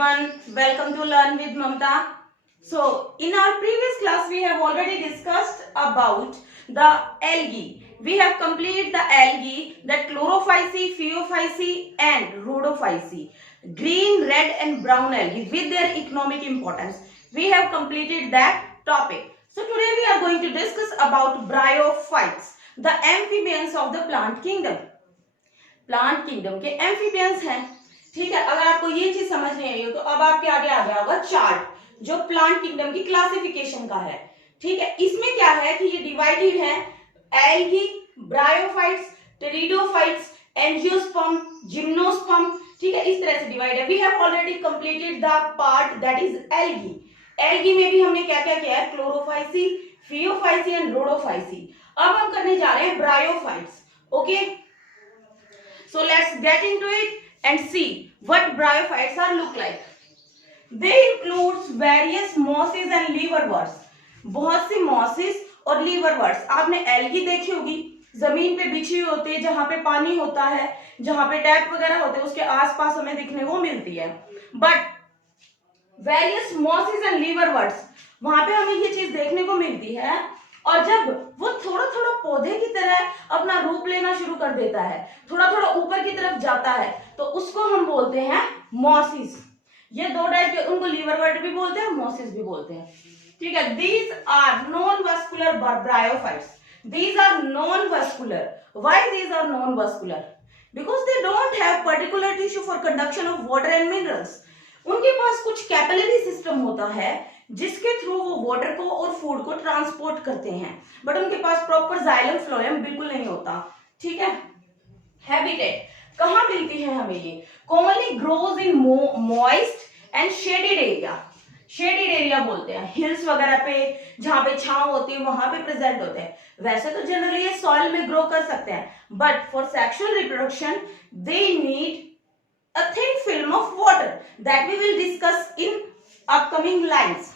everyone, welcome to Learn with Mamta. So, in our previous class, we have already discussed about the algae. We have completed the algae, that chlorophyceae, phaeophyceae and rhodophyceae. Green, red and brown algae with their economic importance. We have completed that topic. So, today we are going to discuss about bryophytes, the amphibians of the plant kingdom. Plant kingdom के amphibians हैं. ठीक है, अगर आपको ये चीज समझ नहीं आई हो तो अब आपके आगे आ गया होगा चार्ट जो प्लांट किंगडम की क्लासिफिकेशन का है. ठीक है, इसमें क्या है कि ये डिवाइडेड है algae, bryophytes, pteridophytes, angiosperm, gymnosperm. ठीक है, इस तरह से डिवाइड है. We have already completed the part that is algae. Algae में भी हमने क्या क्या किया है, क्लोरोफाइसी, फियोफाइसी एंड रोडोफाइसी. अब हम करने जा रहे हैं bryophytes. Okay, so let's get into it and see what bryophytes are look like. They includes various mosses and liverworts. बहुत सी mosses और liverworts. आपने algae देखी होगी, जमीन पे बिछी हुई होती है, जहां पे पानी होता है, जहां पे टैप वगैरह होते हैं, उसके आसपास हमें दिखने को मिलती है. But various mosses and liverworts, वहां पे हमें ये चीज देखने को मिलती है. और जब वो थोड़ा थोड़ा पौधे की तरह अपना रूप लेना शुरू कर देता है, थोड़ा थोड़ा ऊपर की तरफ जाता है, तो उसको हम बोलते हैं मॉसिस. ये दो टाइप के, उनको लीवरवर्ट भी बोलते हैं, मॉसिस भी बोलते हैं. ठीक है, these are non vascular bryophytes. These are non vascular. Why these are non vascular? Because they don't have particular tissue for conduction of water and minerals. उनके पास कुछ कैपिलरी सिस्टम होता है जिसके थ्रू वो वाटर को और फूड को ट्रांसपोर्ट करते हैं, बट उनके पास प्रॉपर जाइलम फ्लोएम बिल्कुल नहीं होता. ठीक है, हैबिटेट कहाँ मिलती है हमें ये? Commonly grows in moist and shaded area. Shaded area बोलते हैं हिल्स वगैरह पे, जहां पे छांव होती है वहां पे प्रेजेंट होते हैं. वैसे तो जनरली ये सॉइल में ग्रो कर सकते हैं, but for sexual reproduction they need a thin film of water that we will discuss in upcoming lines.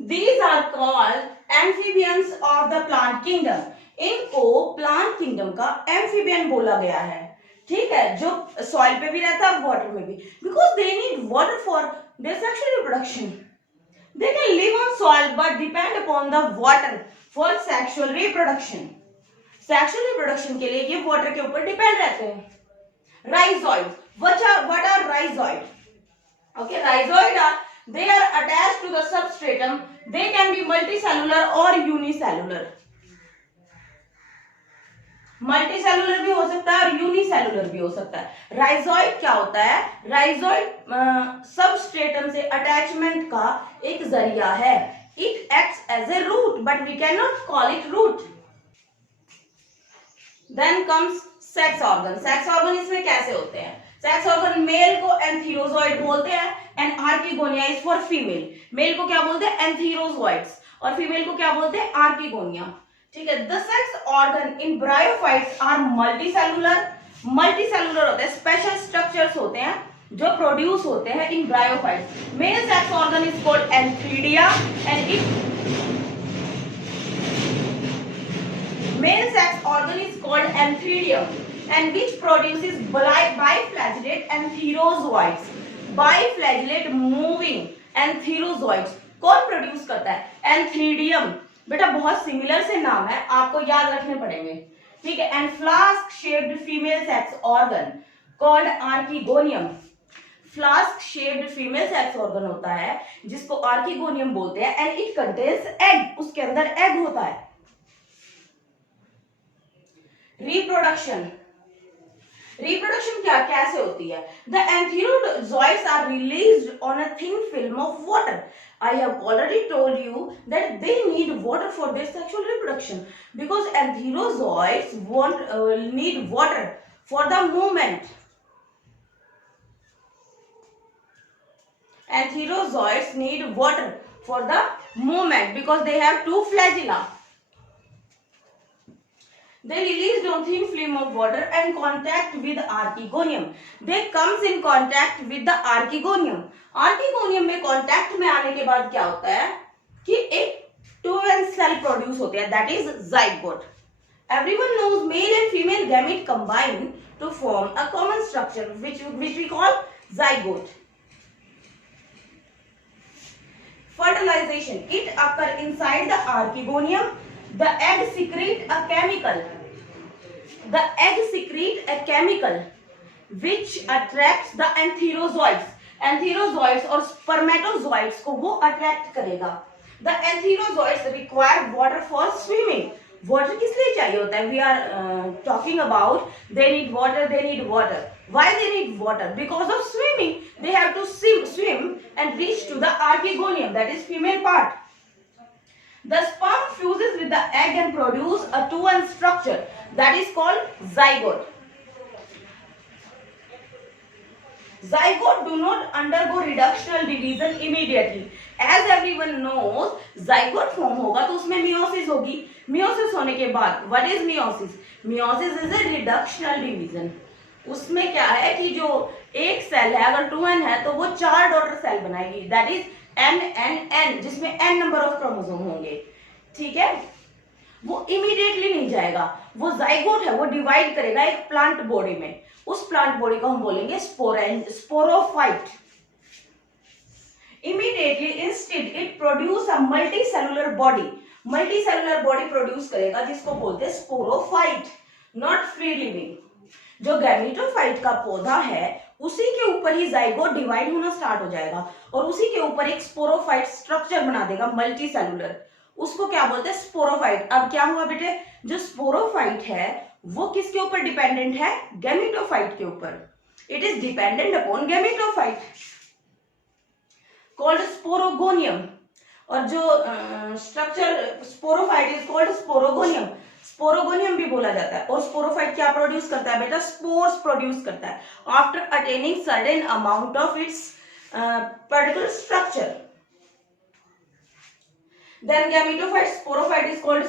These are called amphibians of the plant kingdom. इनको plant kingdom का amphibian बोला गया है. ठीक है, जो soil पे भी रहता है, water में भी, because they need water for their sexual reproduction. They can live on soil but depend upon the water for sexual reproduction. Sexual reproduction के लिए ये water के ऊपर depend रहते हैं. Rhizoids. What are rhizoid? Okay, rhizoid they are attached to the substratum. They can be multicellular or unicellular. Multicellular भी हो सकता है और unicellular भी हो सकता है. Rhizoid क्या होता है? Rhizoid substratum से attachment का एक जरिया है. It acts as a root, but we cannot call it root. Then comes sex organ. Sex organ इसमें कैसे होते हैं? सेक्स ऑर्गन मेल को एंथीरोजॉइड बोलते हैं and archegonia is for female. Male को क्या बोलते हैं? एंथीरोजॉइड्स. और फीमेल को क्या बोलते हैं? आर्किगोनिया. ठीक है, the sex organ in bryophytes are multicellular. Multicellular होते हैं, स्पेशल स्ट्रक्चर्स होते हैं जो प्रोड्यूस होते हैं in bryophytes. Male sex organ is called antheridia and it male sex organ is called antheridium and which produces biflagellate antherozoids. Biflagellate moving antherozoids कौन produce करता है? एंथीरिडियम. बेटा बहुत सिमिलर से नाम है, आपको याद रखने पड़ेंगे. ठीक है, and flask shaped female sex organ called archegonium. Flask shaped female sex organ होता है जिसको आर्किगोनियम बोलते हैं एंड इट कंटेन्स एग. उसके अंदर एग होता है. रिप्रोडक्शन. रिप्रोडक्शन क्या कैसे होती है? The antherozoids are released on a thin film of water. I have already told you that they need water for their sexual reproduction because antherozoids need water for the movement. Antherozoids need water for the movement because they have two flagella. They released on thin film of water and contact with archegonium. They comes in contact with the archegonium. Archegonium में contact में आने के बाद क्या होता है कि एक 2n cell produce होते हैं, that is zygote. Everyone knows male and female gamete combine to form a common structure which we call zygote. Fertilization, it occur inside the archegonium. The egg secrete a chemical. The egg secrete a chemical which attracts the antherozoids. Antherozoids और spermatozoids को वो attract करेगा. The antherozoids require water for swimming. Water किस लिए चाहिए होता है? We are talking about they need water. They need water. Why they need water? Because of swimming. They have to swim and reach to the archegonium, that is female part. The sperm fuses with the egg and produce a two-end structure that is called zygote. Zygote do not undergo reductional division immediately. As everyone knows, zygote form होगा तो उसमें meiosis होगी. Meiosis होने के बाद, what is meiosis? Meiosis is a reductional division. उसमें क्या है कि जो एक सेल है अगर 2n है तो वो 4 डॉटर सेल बनाएगी. That is n, जिसमें n नंबर ऑफ क्रोमोसोम होंगे. ठीक है, वो इमीडिएटली नहीं जाएगा. वो जाइगोट है, वो डिवाइड करेगा एक प्लांट बॉडी में. उस प्लांट बॉडी को हम बोलेंगे sporophyte. Immediately instead it produce a multicellular body. Multicellular body produce करेगा जिसको बोलते हैं स्पोरोफाइट, नॉट फ्री लिविंग. जो गैमेटोफाइट का पौधा है उसी के ऊपर ही जाइगोट डिवाइड होना स्टार्ट हो जाएगा और उसी के ऊपर एक स्पोरोफाइट स्ट्रक्चर बना देगा मल्टीसेलुलर. उसको क्या बोलते हैं? स्पोरोफाइट. अब क्या हुआ बेटे, जो स्पोरोफाइट है वो किसके ऊपर डिपेंडेंट है? गैमेटोफाइट के ऊपर. It is dependent upon gametophyte called sporogonium. और जो structure sporophyte is called sporogonium. Sporogonium भी बोला जाता है. और स्पोरोफाइट क्या प्रोड्यूस करता है बेटा? स्पोर्स प्रोड्यूस करता है after attaining certain amount of its particular structure. Then gametophyte sporophyte is called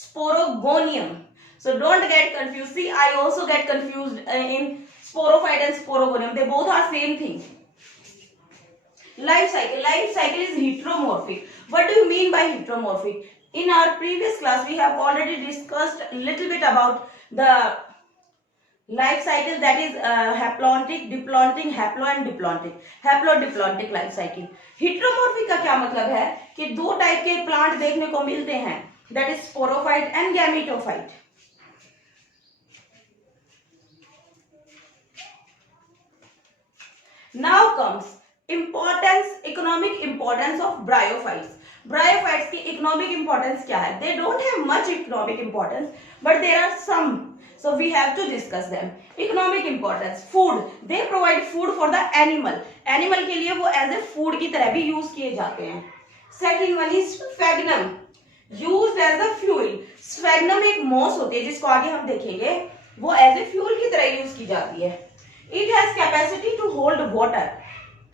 sporogonium. So don't get confused. See, I also get confused in sporophyte and sporogonium. They both are same thing. Life cycle. Life cycle is heteromorphic. What do you mean by heteromorphic? In our previous class, we have already discussed a little bit about the life cycle, that is haplontic, diplontic, haplo and diplontic. Haplodiplontic life cycle. Heteromorphic का क्या मतलब है कि दो type के plant देखने को मिलते हैं, that is sporophyte and gametophyte. Now comes importance, economic importance of bryophytes. Bryophytes की economic importance क्या है? They don't have much economic importance, but there are some. So we have to discuss them. Economic importance. Food. They provide food for the animal. Animal के लिए वो as a food की तरह भी use किए जाते हैं. Second one is sphagnum. Used as a fuel. Sphagnum एक moss होती है जिसको आगे हम देखेंगे. वो as a fuel की तरह use की जाती है. It has capacity to hold water.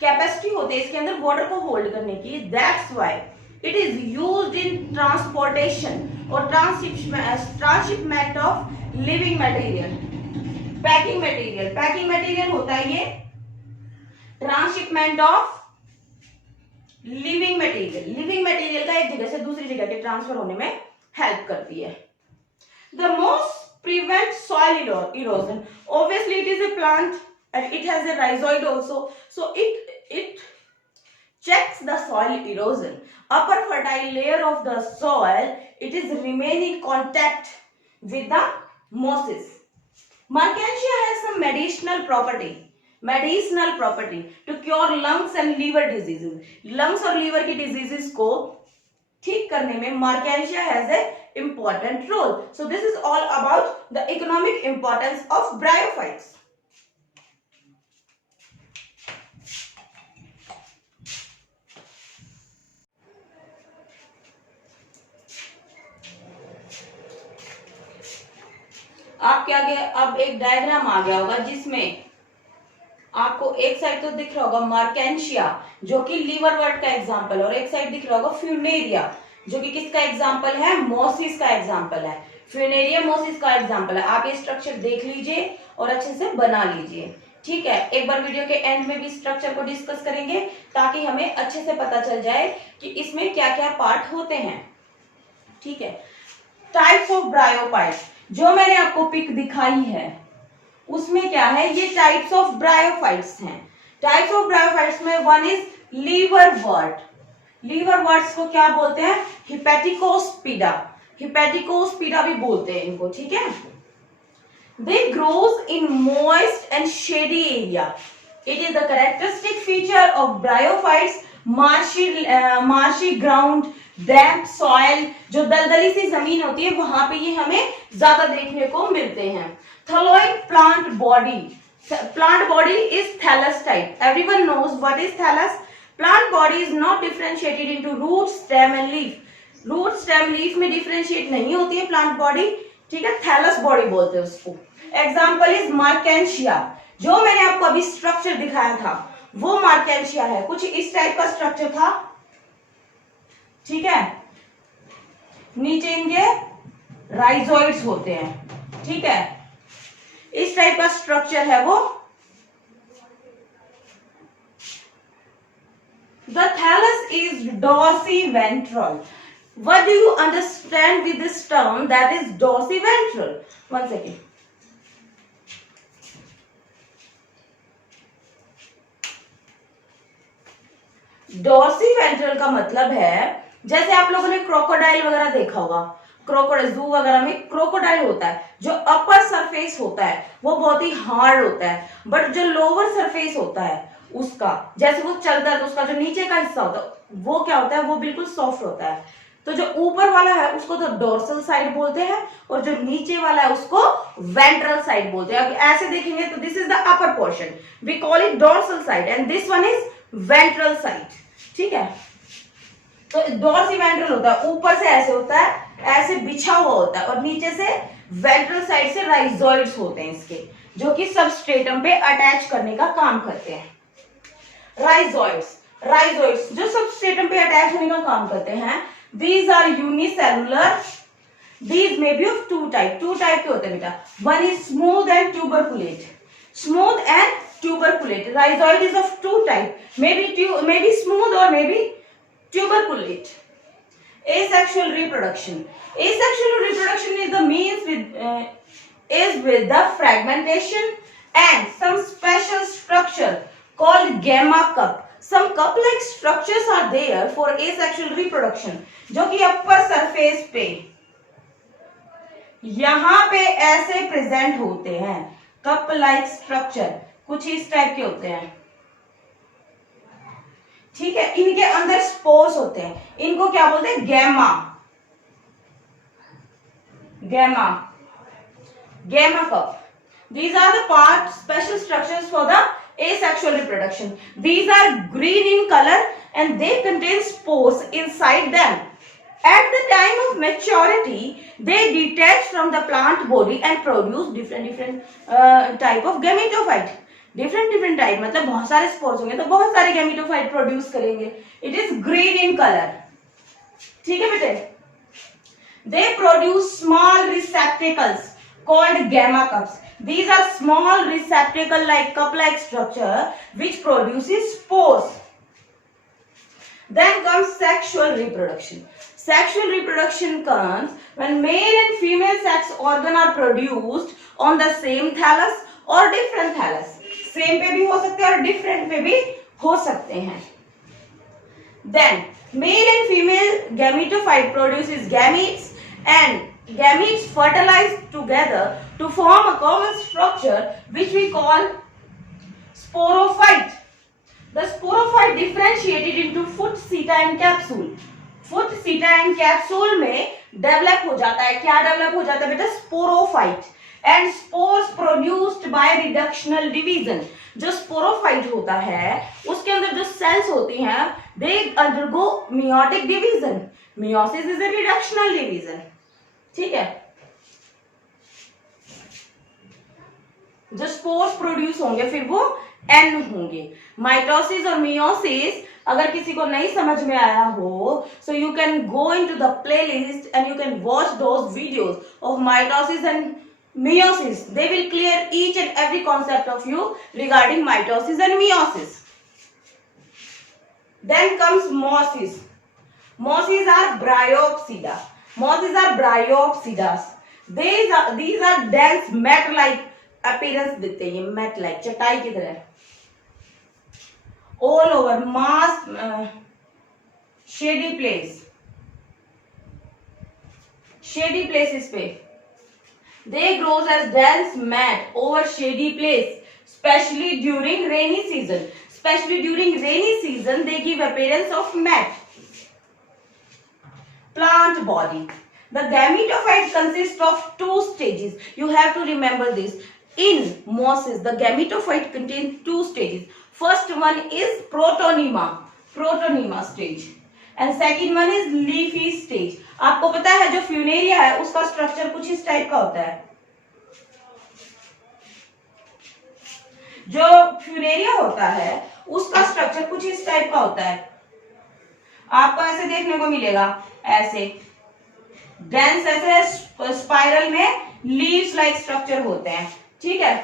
Capacity होती है इसके अंदर water को hold करने की. That's why it is used in transportation or transshipment of living material. Packing material. Packing material होता है ये transshipment of living material. Living material का एक जगह से दूसरी जगह के ट्रांसफर होने में हेल्प करती है. The moss prevent soil erosion. Obviously it is a plant and it has a rhizoid also, so it checks the soil erosion. Upper fertile layer of the soil, it is remain in contact with the mosses. Mercantia has some medicinal property to cure lungs and liver diseases. Lungs और liver की diseases को ठीक करने में Mercantia has a important role. So this is all about the economic importance of bryophytes. आपके आगे अब एक डायग्राम आ गया होगा जिसमें आपको एक साइड तो दिख रहा होगा मर्केंशिया जो कि लीवरवर्ट का एग्जांपल, और एक साइड दिख रहा होगा फ्यूनेरिया जो कि किसका एग्जांपल है? मोसिस का एग्जांपल है. फ्यूनेरिया मोसिस का एग्जांपल है. आप ये स्ट्रक्चर देख लीजिए और अच्छे से बना लीजिए. ठीक है, एक बार वीडियो के एंड में भी स्ट्रक्चर को डिस्कस करेंगे ताकि हमें अच्छे से पता चल जाए कि इसमें क्या क्या पार्ट होते हैं. ठीक है, टाइप्स ऑफ ब्रायोफाइट्स जो मैंने आपको पिक दिखाई है उसमें क्या है? ये टाइप्स ऑफ ब्रायोफाइट्स हैं. टाइप्स ऑफ ब्रायोफाइट्स में वन इज लीवरवर्ट. लीवरवर्ट्स को क्या बोलते हैं? हिपेटिकोस्पिडा. हिपेटिकोस्पिडा भी बोलते हैं इनको. ठीक है. They grows in moist and shady area. It is the characteristic feature of bryophytes. Marshy ground, damp soil, जो दलदली सी जमीन होती है वहां पे ये हमें ज्यादा देखने को मिलते हैं. Thalloid plant body. Plant body is thallus type. Everyone knows what is thallus. Plant body is not differentiated into root, stem and leaf. Root, stem, leaf में differentiate नहीं होती है plant body. ठीक है. थैलस बॉडी बोलते हैं उसको. Example is Marchantia. जो मैंने आपको अभी स्ट्रक्चर दिखाया था वो मार्केंशिया है. कुछ इस टाइप का स्ट्रक्चर था. ठीक है. नीचे इनके राइजोइड्स होते हैं. ठीक है. इस टाइप का स्ट्रक्चर है वो. The thallus is dorsiventral. What do you understand with this term that is dorsiventral? One second. Dorsiventral का मतलब है जैसे आप लोगों ने क्रोकोडाइल वगैरह देखा होगा. क्रोकोडाइल जू वगैरह में क्रोकोडाइल होता है. जो अपर सरफेस होता है वो बहुत ही हार्ड होता है. बट जो लोअर सरफेस होता है उसका जैसे वो चलता है तो उसका जो नीचे का हिस्सा होता है वो क्या होता है? वो बिल्कुल सॉफ्ट होता है. तो जो ऊपर वाला है उसको तो डोर्सल साइड बोलते हैं और जो नीचे वाला है उसको वेंट्रल साइड बोलते हैं. अगर ऐसे देखेंगे तो this is the upper portion, we call it dorsal side and this one is ventral side. ठीक है. तो डोर्सिवेंट्रल होता है, ऊपर से ऐसे होता है, ऐसे बिछा हुआ होता है और नीचे से वेंट्रल साइड से राइजोइड्स होते हैं इसके, जो कि सबस्ट्रेटम पे अटैच करने का काम करते हैं. राइजोइड्स जो सबस्ट्रेटम पे अटैच होने का काम करते हैं. These are unicellular. These may be of two type. Two type के होते हैं बेटा. One is smooth and tuberculate. Smooth and tuberculate. Rhizoid is of two type. Maybe smooth or maybe tuberculate. Asexual reproduction. Asexual reproduction is the means with the fragmentation and some special structure called gamma cup. Some cup-like structures are there for asexual reproduction, जो कि upper surface पे यहां पे ऐसे present होते हैं. Cup-like structure कुछ इस टाइप के होते हैं. ठीक है. इनके अंदर स्पोर्स होते हैं. इनको क्या बोलते हैं? Gemma cup. These are the special structures for the asexual reproduction. These are green in color and they contain spores inside them. At the time of maturity, they detach from the plant body and produce different type of gametophyte. Different type मतलब बहुत सारे spores होंगे तो बहुत सारे gametophyte produce करेंगे. It is green in color. ठीक है बेटे. They produce small receptacles called gamma cups. These are small receptacle-like cup-like structure which produces spores. Then comes sexual reproduction. Sexual reproduction comes when male and female sex organ are produced on the same thallus or different thallus. Same पे भी हो सकते हैं और different पे भी हो सकते हैं. Then male and female gametophyte produces gametes and gametes fertilize together to form a common structure which we call sporophyte. The sporophyte differentiated into foot, seta and capsule. Foot, seta and capsule में develop हो जाता है. क्या develop हो जाता है बेटा? sporophyte. And spores produced by reductional division. जो sporophyte होता है उसके अंदर जो cells होती हैं they undergo meiotic division. Meiosis is a reductional division. ठीक है. जो स्पोर्स प्रोड्यूस होंगे फिर वो एन होंगे. माइटोसिस और मियोसिस अगर किसी को नहीं समझ में आया हो so you can go into the playlist and you can watch those videos of mitosis and meiosis. They will clear each and every concept of you regarding mitosis and meiosis. Then comes mosses. Mosses are bryopsida. Mosses are bryopsidas. These are dense mat-like appearance देते हैं. mat-like चटाई की तरह. all over mass shady places पे they grows as dense mat over shady place, especially during rainy season. Especially during rainy season they give appearance of mat. Plant body. The gametophyte consists of two stages. You have to remember this. In mosses, the gametophyte contains two stages. First one is protonema stage, and second one is leafy stage. आपको पता है जो Funaria है उसका structure कुछ इस type का होता है. जो फ्यूनेरिया होता है उसका स्ट्रक्चर कुछ इस टाइप का होता है. आपको ऐसे देखने को मिलेगा, ऐसे डेंस, ऐसे स्पाइरल में लीव्स लाइक स्ट्रक्चर होते हैं. ठीक है.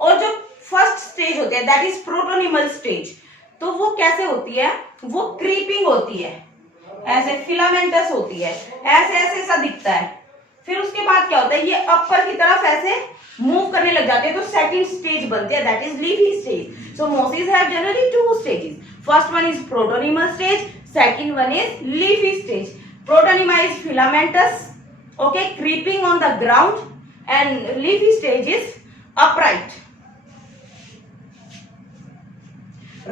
और जो फर्स्ट स्टेज होती है दैट इज प्रोटोनिमल स्टेज, तो वो कैसे होती है? वो क्रीपिंग होती है, ऐसे फिलामेंटस होती है, ऐसे ऐसे सा दिखता है. फिर उसके बाद क्या होता है, ये अपर की तरफ ऐसे मूव करने लग जाते हैं, तो सेकंड स्टेज बनती है that is leafy stage. So mosses have generally two stages. First one is protonemal stage, second one is leafy stage. Protonema is filamentous, okay, creeping on the ground, and leafy stage is upright.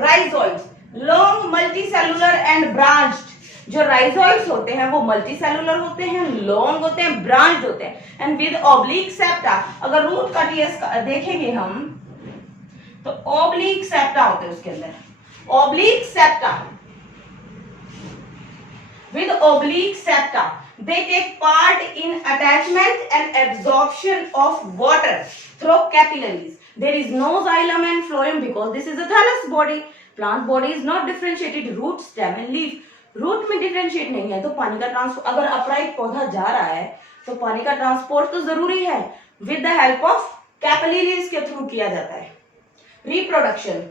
Rhizoids, long, multicellular and branched. जो rhizoids होते हैं वो multicellular होते हैं, long होते हैं, branched होते हैं, and with oblique septa. अगर root का TS देखेंगे हम तो oblique septa होते हैं उसके अंदर. Oblique septa. With oblique septa, they take part in attachment and absorption of water through capillaries. There is no xylem and phloem because this is a thallus body. Plant body is not differentiated root, stem and leaf. Root में differentiate नहीं है, तो पानी का transport, अगर upright पौधा जा रहा है तो पानी का ट्रांसपोर्ट तो जरूरी है. With the help of capillaries के थ्रू किया जाता है. Reproduction.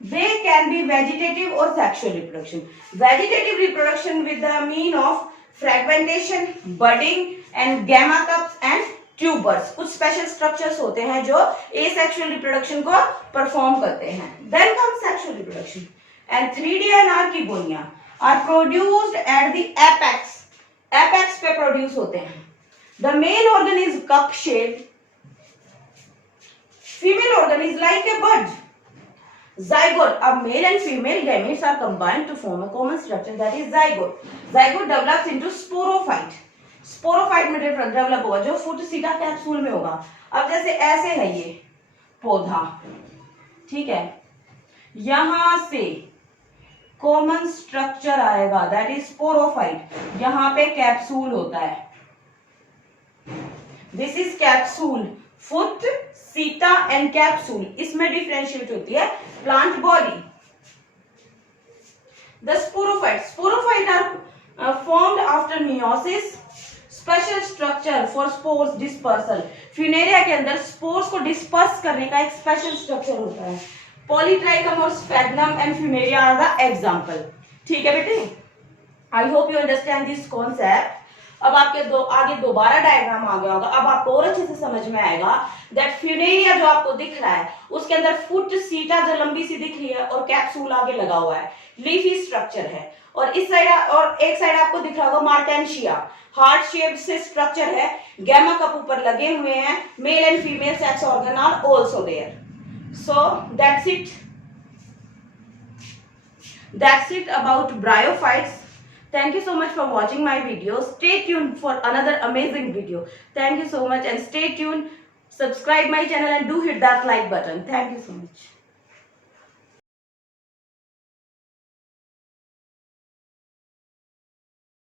They can be vegetative or sexual reproduction. Vegetative reproduction with the mean of fragmentation, budding and gamma cups and tubers. कुछ special structures होते हैं जो asexual reproduction को perform करते हैं. Then comes sexual reproduction. And 3D and archegonia are produced at the apex. Apex पे produce होते हैं. The male organ is cup shaped. Female organ is like a bud. Zygote, a male and female gametes are combined to form a common structure that is zygote. Zygote develops into sporophyte. Sporophyte में develop होगा जो foot सीटा capsule में होगा. अब जैसे ऐसे है ये पौधा, ठीक है, यहां से कॉमन स्ट्रक्चर आएगा दैट इज स्पोरोफाइट. यहां पे कैप्सूल होता है. This is capsule. Foot, seta and capsule, इसमें डिफरेंशिएट होती है plant body. The sporophyte are formed after meiosis. Special structure for spores dispersal. Funaria के अंदर स्पोर्स को डिस्पर्स करने का एक स्पेशल स्ट्रक्चर होता है. पॉलीट्राइकम और Sphagnum and Funaria are the example. ठीक है बेटे, I hope you understand this concept. अब आपके आगे दोबारा डायग्राम आ गया होगा. अब आपको और अच्छे से समझ में आएगा दैट फ्यूनेरिया जो आपको दिख रहा है उसके अंदर फुट, सीटा जो लंबी सी दिख रही है और कैप्सूल आगे लगा हुआ है, लीफी स्ट्रक्चर है. और इस साइड और एक साइड आपको दिख रहा होगा मार्टेंशिया, हार्ट शेप से स्ट्रक्चर है, गैमा कप ऊपर लगे हुए हैं, male and female sex organ are also there. So that's it about bryophytes. Thank you so much for watching my video. Stay tuned for another amazing video. Thank you so much and stay tuned. Subscribe my channel and do hit that like button. Thank you so much.